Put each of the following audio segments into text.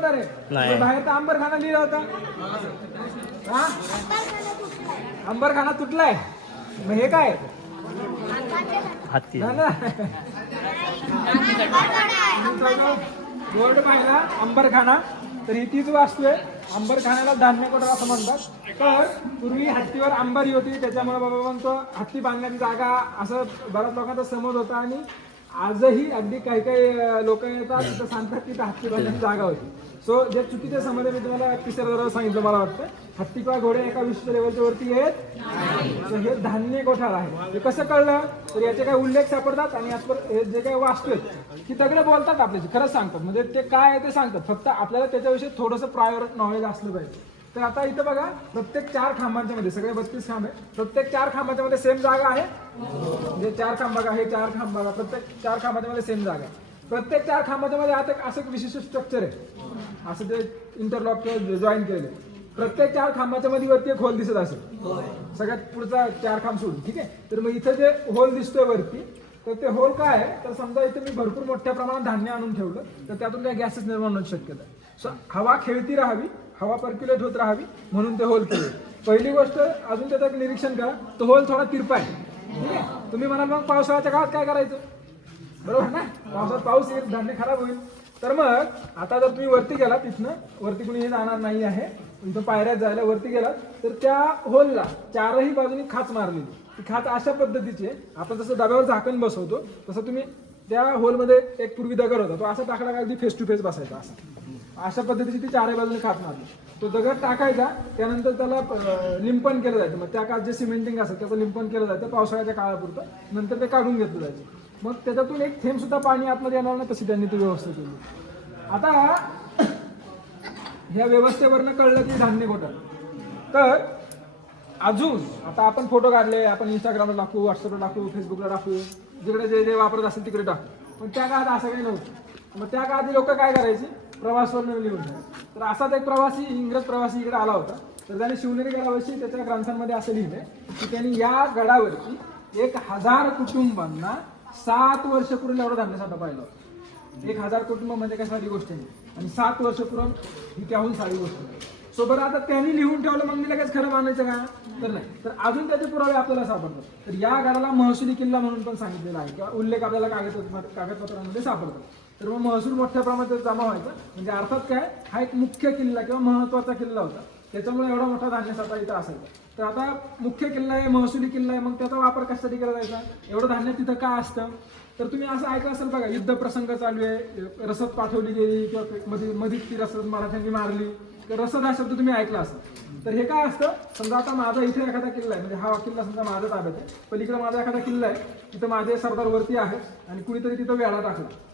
कोठार आहे? बाहेर तर अंबरखाना लिहिला होता. हा? अंबरखाना तुटलाय. मग हे काय? हत्ती बोर्ड पाहिला अंबरखाना. तर ही तीच वास्तू आहे. अंबरखान्याला धान्य कोठार असं म्हणतात? तर पूर्वी हत्तीवर अंबारी होती. त्याच्यामुळे बाबा म्हणतो हत्ती बांधण्याची जागा असं बऱ्याच लोकांचा समज होता आणि आजही अगदी काही काही लोक येतात तिथं सांगतात की हत्ती जागा होती. सो जे चुकीच्या समजा मी तुम्हाला तिसऱ्या सांगितलं मला वाटतं हत्ती किंवा घोडे एका विशिष्ट लेवलच्या वरती येत हे धान्य कोठार आहे. हे कसं कळलं? तर याचे काही उल्लेख सापडतात आणि याचवर हे जे काही वास्तू आहेत की तगडे बोलतात आपल्याशी खरंच सांगतात. म्हणजे ते काय आहे ते सांगतात. फक्त आपल्याला त्याच्याविषयी थोडंसं प्रायर नॉलेज असलं पाहिजे. तर आता इथं बघा प्रत्येक चार खांबांच्या मध्ये सगळे बत्तीस खांब आहे प्रत्येक चार खांबाच्या मध्ये सेम जागा आहे? म्हणजे चार खांब बघा हे चार खांब बघा प्रत्येक चार खांबाच्या मध्ये सेम जागा आहे. प्रत्येक चार खांबाच्या मध्ये आता एक असं एक विशिष्ट स्ट्रक्चर आहे. असं ते इंटरलॉक जॉईन केलेलं आहे प्रत्येक चार खांबाच्या मध्ये वरती एक होल दिसत असेल. सगळ्यात पुढचा चार खांब सोडून ठीक आहे? तर मग इथं जे होल दिसतोय वरती तर ते होल काय आहे? तर समजा इथे मी भरपूर मोठ्या प्रमाणात धान्य आणून ठेवलं तर त्यातून काही गॅसेस निर्माण होण्याची शक्यता आहे. सो हवा खेळती राहावी हवा पर्क्युलेट होत राहावी म्हणून ते होल केले. पहिली गोष्ट अजून त्याचं एक निरीक्षण करा. तो होल थोडा तिरपा आहे. ठीक आहे? तुम्ही म्हणाल मग पावसाळ्याच्या काळात काय करायचं? बरोबर ना? पावसात पाऊस येईल धान्य खराब होईल. तर मग आता जर तुम्ही वरती गेला तिथनं वरती कुणी जाणार नाही आहे इथं पायऱ्यात जायला वरती गेलात तर त्या होलला चारही बाजूनी खाच मारलेली. ती खाच अशा पद्धतीची आहे. आपण जसं डब्यावर झाकण बसवतो तसं तुम्ही त्या होलमध्ये एक पूर्वी दगड होता तो असा टाकला अगदी फेस टू फेस बसायचा असा. अशा पद्धतीची ती चारही बाजूने खात मारली तो दगड टाकायचा त्यानंतर त्याला लिंपण लिंपन केलं जायचं. मग त्या काळात जे सिमेंटिंग असतं त्याचं लिंपन केलं जायचं पावसाळ्याच्या काळापुरतं. नंतर ते काढून घेतलं जायचं. मग त्याच्यातून एक थेंब सुद्धा पाणी आतमध्ये येणार नाही तशी त्यांनी ती व्यवस्था केली. आता ह्या व्यवस्थेवरनं कळलं की धान्य खोटं तर अजून आता आपण फोटो काढले आपण इंस्टाग्रामला टाकू व्हॉट्सअपला टाकू फेसबुकला टाकू जिकडे जे जे वापरत असेल तिकडे टाकू. पण त्या काळात असं काही नव्हतं. मग त्या काळात लोक काय करायची? प्रवासवरनं लिहून ठेवायचे. तर असाच एक प्रवासी इंग्रज प्रवासी इकडे आला होता. तर त्याने शिवनेरी गडावरशी त्याच्या ग्रंथांमध्ये असं लिहिलंय की त्यांनी या गडावरती एक हजार कुटुंबांना सात वर्ष पूर्वी एवढा धान्यसाठा पाहिला एक हजार कुटुंब म्हणजे काय साधी गोष्ट नाही आणि सात वर्ष ही त्याहून साधी गोष्ट नाही सो बरं आता त्यांनी लिहून ठेवलं मग मी लगेच खरं मानायचं का? तर नाही. तर अजून त्याचे पुरावे आपल्याला सापडतात. तर या गडाला महसुली किल्ला म्हणून पण सांगितलेला आहे. किंवा उल्लेख आपल्याला कागद कागदपत्रांमध्ये सापडतात. तर मग महसूल मोठ्या प्रमाणात जमा व्हायचा. म्हणजे अर्थात काय? हा एक मुख्य किल्ला किंवा महत्त्वाचा किल्ला होता. त्याच्यामुळे एवढा मोठा धान्यसाठा इथं असायचा. तर आता मुख्य किल्ला आहे महसुली किल्ला आहे मग त्याचा वापर कशासाठी केला जायचा? एवढं धान्य तिथं का असतं? तर तुम्ही असं ऐकलं असेल बघा युद्ध प्रसंग चालू आहे. रसद पाठवली गेली किंवा मध्ये मधीच ती रसद मराठ्यांनी मारली. तर रसद हा शब्द तुम्ही ऐकला असेल. तर हे काय असतं? समजा आता माझा इथे एखादा किल्ला आहे. म्हणजे हा किल्ला समजा माझ्या ताब्यात आहे. पलीकडे माझा एखादा किल्ला आहे. तिथं माझे सरदार वरती आहेत आणि कुणीतरी तिथं वेळा टाकला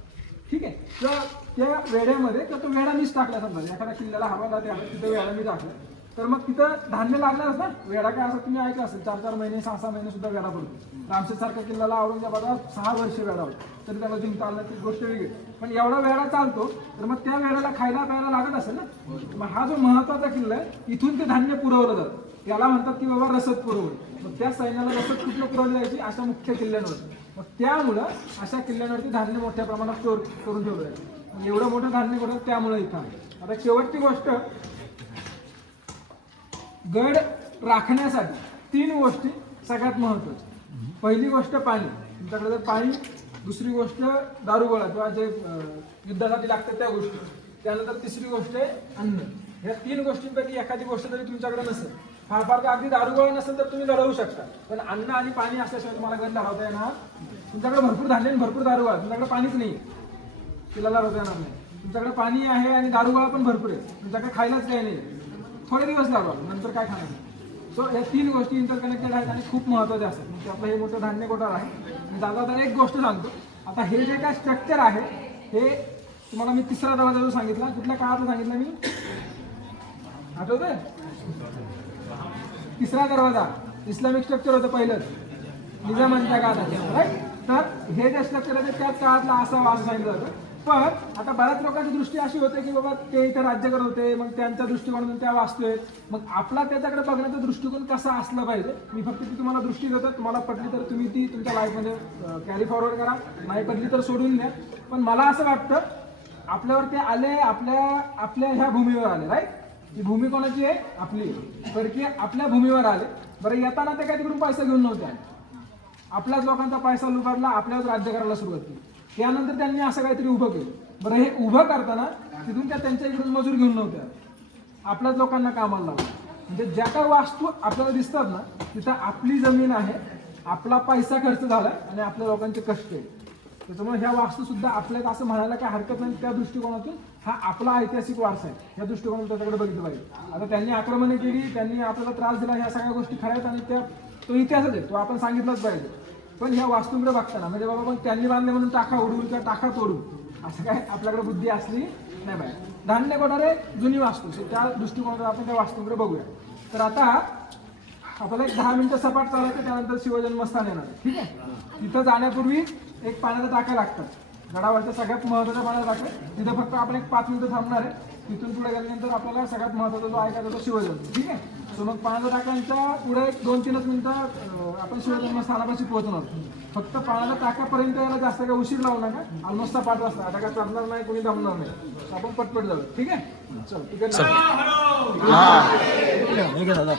ठीक आहे. तर त्या वेड्यामध्ये तर तो वेडा मीच टाकला समजा. म्हणजे एखाद्या किल्ल्याला हवा ते आहे तिथं वेळा मी टाकला. तर मग तिथं धान्य लागणारच ना वेडा काय असं तुम्ही ऐकलं असेल चार चार महिने सहा सहा महिने सुद्धा वेळा पडतो. रामशेत सारख्या किल्ल्याला औरंगाबादला सहा वर्ष वेळा होतो. तरी त्याला जिंकता आलं ती गोष्ट वेगळी. पण एवढा वेळा चालतो तर मग त्या वेळेला खायला प्यायला लागत असेल ना? मग हा जो महत्त्वाचा किल्ला आहे इथून ते धान्य पुरवलं जातं. त्याला म्हणतात की बाबा रसद पुरवलं मग त्या सैन्याला रसद कुठलं पुरवली जायची? अशा मुख्य किल्ल्यांवर. मग त्यामुळं अशा किल्ल्यांवरती धान्य मोठ्या प्रमाणात स्टोअर करून ठेवलं आहे मग एवढं मोठं धान्य कुठं? त्यामुळं इथं आहे. आता शेवटची गोष्ट गड राखण्यासाठी तीन गोष्टी सगळ्यात महत्त्वाच्या पहिली गोष्ट पाणी. तुमच्याकडे जर पाणी दुसरी गोष्ट दारुगोळा किंवा जे युद्धासाठी लागतात त्या गोष्टी. त्यानंतर तिसरी गोष्ट आहे अन्न. ह्या तीन गोष्टींपैकी एखादी गोष्ट जरी तुमच्याकडे नसेल. फार फार तर अगदी दारुगोळा नसेल तर तुम्ही लढवू शकता. पण अन्न आणि पाणी असल्याशिवाय तुम्हाला गड लढवता येणार तुमच्याकडे भरपूर धान्य आणि भरपूर दारुगोळा तुमच्याकडे पाणीच नाही. तिला लढवता येणार नाही. तुमच्याकडे पाणी आहे आणि दारुगोळा पण भरपूर आहे. तुमच्याकडे खायलाच काही नाही. थोडे दिवस लागवा नंतर काय खाणार सो या तीन गोष्टी इंटरकनेक्टेड आहेत आणि खूप महत्त्वाचे असतात. म्हणजे त्यातलं हे मोठं धान्य कोठार आहे. दादा तर एक गोष्ट सांगतो. आता हे जे काय स्ट्रक्चर आहे हे तुम्हाला मी तिसरा दरवाजा जो सांगितला कुठल्या काळात सांगितलं मी? आठवतंय? तिसरा दरवाजा. इस्लामिक स्ट्रक्चर होतं पहिलंच. निजामांच्या काळात. राईट तर हे जे स्ट्रक्चर आहे त्याच काळातला असा असं सांगितलं जातं पण आता बऱ्याच लोकांची दृष्टी अशी होते की बाबा ते इथं राज्य करत होते मग त्यांच्या दृष्टिकोनातून त्या वाचतोय. मग आपला त्याच्याकडे बघण्याचा दृष्टिकोन कसा असला पाहिजे? मी फक्त ती तुम्हाला दृष्टी देतो. तुम्हाला पटली तर तुम्ही ती तुमच्या लाईफमध्ये कॅरी फॉरवर्ड करा. नाही पटली तर सोडून द्या. पण मला असं वाटतं आपल्यावर ते आले आपल्या आपल्या ह्या भूमीवर आले. राईट ही भूमी कोणाची आहे? आपली. आहे. तर की आपल्या भूमीवर आले. बरं येताना ते काय तिकडून पैसा घेऊन नव्हते आले. आपल्याच लोकांचा पैसा लुबाडला आपल्याच राज्य करायला सुरुवात केली. त्यानंतर त्यांनी असं काहीतरी उभं केलं. बरं हे उभं करताना तिथून त्या त्यांच्या इकडून मजूर घेऊन नव्हत्या आपल्याच लोकांना कामाला लावलं. म्हणजे ज्या काही वास्तू आपल्याला दिसतात ना तिथं आपली जमीन आहे आपला पैसा खर्च झाला आणि आपल्या लोकांचे कष्ट आहे. त्याच्यामुळे ह्या वास्तू सुद्धा आपल्याला असं म्हणायला काय हरकत नाही त्या दृष्टिकोनातून हा आपला ऐतिहासिक वारसा आहे. या दृष्टिकोनातून त्याच्याकडे बघितलं पाहिजे. आता त्यांनी आक्रमणे केली त्यांनी आपल्याला त्रास दिला ह्या सगळ्या गोष्टी खऱ्या आहेत आणि त्या तो इतिहासच आहे तो आपण सांगितलंच पाहिजे. पण ह्या वास्तूंकडे बघताना म्हणजे बाबा पण त्यांनी बांधले म्हणून टाका उडवून किंवा टाका तोडू असं काय आपल्याकडे बुद्धी असली नाही पाहिजे धान्य कोणारे? जुनी वास्तू. त्या दृष्टिकोनातून आपण त्या वास्तूंकडे बघूया. तर आता आपल्याला एक दहा मिनिटं सपाट चालायचं त्यानंतर शिवजन्मस्थान येणार ठीक आहे? तिथं जाण्यापूर्वी एक पाण्याचा टाक्या लागतात. गडावरच्या सगळ्यात महत्त्वाच्या पाण्याचा टाक्या. तिथं फक्त आपण एक पाच मिनिटं थांबणार आहे. तिथून पुढे गेल्यानंतर आपल्याला सगळ्यात महत्त्वाचा जो ऐकायचा तो शिवजन्म ठीक आहे? सो मग पाण्याच्या टाक्यांच्या पुढे एक दोन तीनच मिनिटं आपण शिवजन्मस्थानापाशी पोहोचणार फक्त पाण्याच्या टाक्यापर्यंत यायला जास्त काय उशीर लावू नका. ऑलमोस्ट पाच वाजता. आता काय करणार नाही कोणी दमणार नाही. आपण पटपट जाऊ ठीक आहे? चल हे. घे दादा